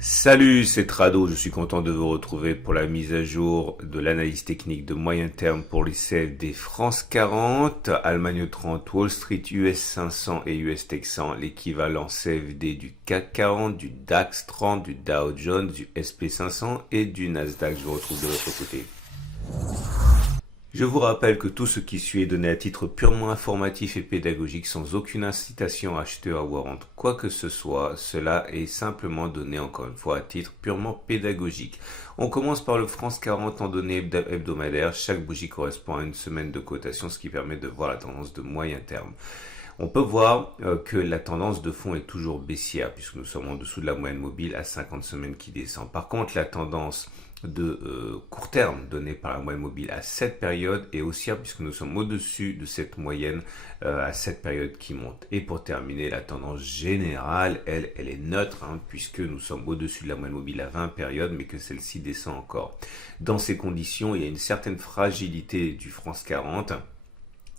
Salut, c'est Trado, je suis content de vous retrouver pour la mise à jour de l'analyse technique de moyen terme pour les CFD France 40, Allemagne 30, Wall Street, US 500 et US Tech 100, l'équivalent CFD du CAC 40, du DAX 30, du Dow Jones, du SP 500 et du Nasdaq. Je vous retrouve de l'autre côté. Je vous rappelle que tout ce qui suit est donné à titre purement informatif et pédagogique sans aucune incitation à acheter ou à vendre quoi que ce soit. Cela est simplement donné encore une fois à titre purement pédagogique. On commence par le France 40 en données hebdomadaires. Chaque bougie correspond à une semaine de cotation, ce qui permet de voir la tendance de moyen terme. On peut voir que la tendance de fond est toujours baissière puisque nous sommes en dessous de la moyenne mobile à 50 semaines qui descend. Par contre, la tendance de court terme donnée par la moyenne mobile à cette période est haussière puisque nous sommes au-dessus de cette moyenne à cette période qui monte. Et pour terminer, la tendance générale, elle est neutre puisque nous sommes au-dessus de la moyenne mobile à 20 périodes mais que celle-ci descend encore. Dans ces conditions, il y a une certaine fragilité du France 40.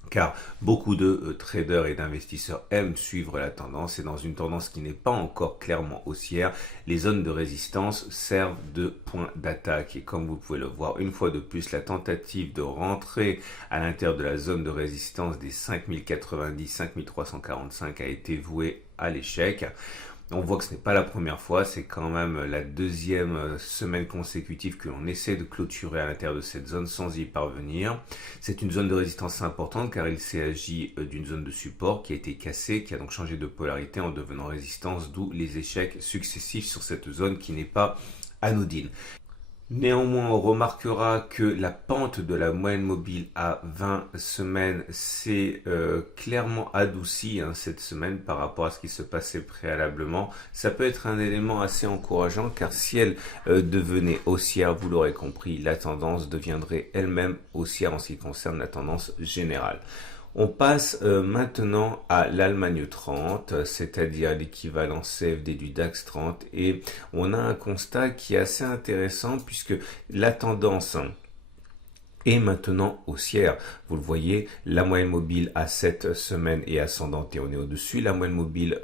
Car beaucoup de traders et d'investisseurs aiment suivre la tendance et dans une tendance qui n'est pas encore clairement haussière, les zones de résistance servent de point d'attaque. Et comme vous pouvez le voir, une fois de plus, la tentative de rentrer à l'intérieur de la zone de résistance des 5090-5345 a été vouée à l'échec. On voit que ce n'est pas la première fois, c'est quand même la deuxième semaine consécutive que l'on essaie de clôturer à l'intérieur de cette zone sans y parvenir. C'est une zone de résistance importante car il s'agit d'une zone de support qui a été cassée, qui a donc changé de polarité en devenant résistance, d'où les échecs successifs sur cette zone qui n'est pas anodine. Néanmoins, on remarquera que la pente de la moyenne mobile à 20 semaines s'est clairement adoucie cette semaine par rapport à ce qui se passait préalablement. Ça peut être un élément assez encourageant car si elle devenait haussière, vous l'aurez compris, la tendance deviendrait elle-même haussière en ce qui concerne la tendance générale. On passe maintenant à l'Allemagne 30, c'est-à-dire l'équivalent CFD du DAX 30 et on a un constat qui est assez intéressant puisque la tendance est maintenant haussière. Vous le voyez, la moyenne mobile à 7 semaines est ascendante et on est au-dessus. La moyenne mobile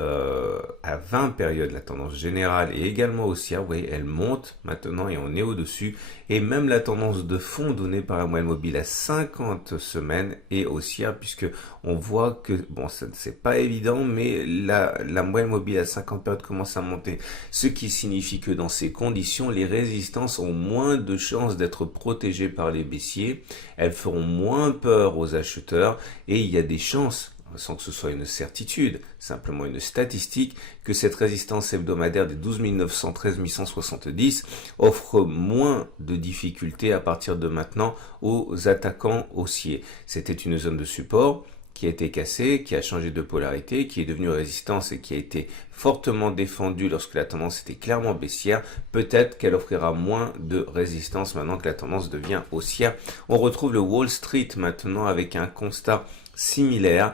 à 20 périodes, la tendance générale est également haussière. Vous voyez, elle monte maintenant et on est au-dessus. Et même la tendance de fond donnée par la moyenne mobile à 50 semaines est haussière puisque on voit que, bon, c'est pas évident, mais la moyenne mobile à 50 périodes commence à monter. Ce qui signifie que dans ces conditions, les résistances ont moins de chances d'être protégées par les baissiers. Elles feront moins peur aux acheteurs et il y a des chances, sans que ce soit une certitude, simplement une statistique, que cette résistance hebdomadaire des 12 913 1170 offre moins de difficultés à partir de maintenant aux attaquants haussiers. C'était une zone de support qui a été cassée, qui a changé de polarité, qui est devenue résistance et qui a été fortement défendue lorsque la tendance était clairement baissière. Peut-être qu'elle offrira moins de résistance maintenant que la tendance devient haussière. On retrouve le Wall Street maintenant avec un constat similaire.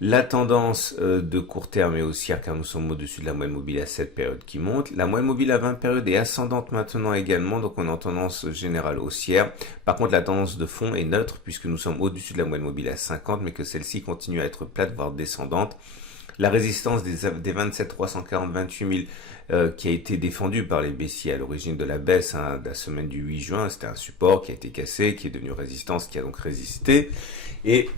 La tendance de court terme est haussière car nous sommes au-dessus de la moyenne mobile à 7 périodes qui monte. La moyenne mobile à 20 périodes est ascendante maintenant également, donc on est en tendance générale haussière. Par contre, la tendance de fond est neutre puisque nous sommes au-dessus de la moyenne mobile à 50, mais que celle-ci continue à être plate, voire descendante. La résistance des 27 340 28 000 qui a été défendue par les baissiers à l'origine de la baisse de la semaine du 8 juin, c'était un support qui a été cassé, qui est devenu résistance, qui a donc résisté. Et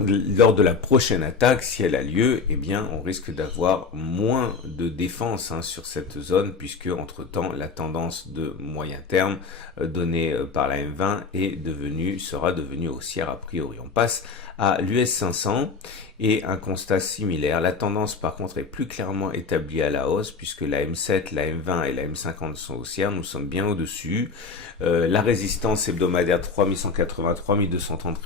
lors de la prochaine attaque, si elle a lieu, eh bien, on risque d'avoir moins de défense sur cette zone puisque, entre-temps, la tendance de moyen terme donnée par la M20 sera devenue haussière a priori. On passe à l'US 500 et un constat similaire. La tendance, par contre, est plus clairement établie à la hausse puisque la M7, la M20 et la M50 sont haussières. Nous sommes bien au-dessus. La résistance hebdomadaire 3180, 3230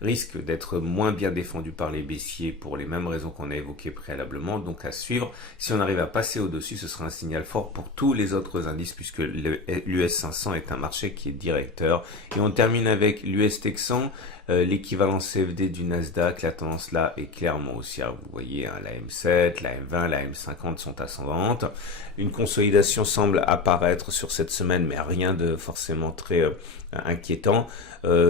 risque d'être moins bien défendue par les baissiers pour les mêmes raisons qu'on a évoquées préalablement. Donc à suivre, si on arrive à passer au-dessus, ce sera un signal fort pour tous les autres indices puisque l'US 500 est un marché qui est directeur. Et on termine avec l'US Tech 100 L'équivalent CFD du Nasdaq, la tendance là est clairement haussière. Vous voyez, hein, la M7, la M20, la M50 sont ascendantes. Une consolidation semble apparaître sur cette semaine, mais rien de forcément très inquiétant.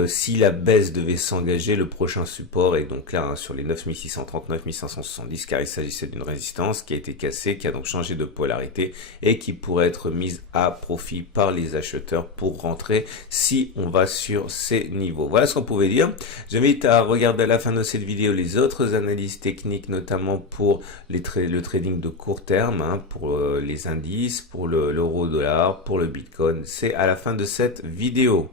Si la baisse devait s'engager, le prochain support est donc là, hein, sur les 9630, 9570, car il s'agissait d'une résistance qui a été cassée, qui a donc changé de polarité et qui pourrait être mise à profit par les acheteurs pour rentrer si on va sur ces niveaux. Voilà ce qu'on pouvait dire. J'invite à regarder à la fin de cette vidéo les autres analyses techniques, notamment pour le trading de court terme, hein, pour les indices, pour l'euro-dollar, pour le bitcoin. C'est à la fin de cette vidéo.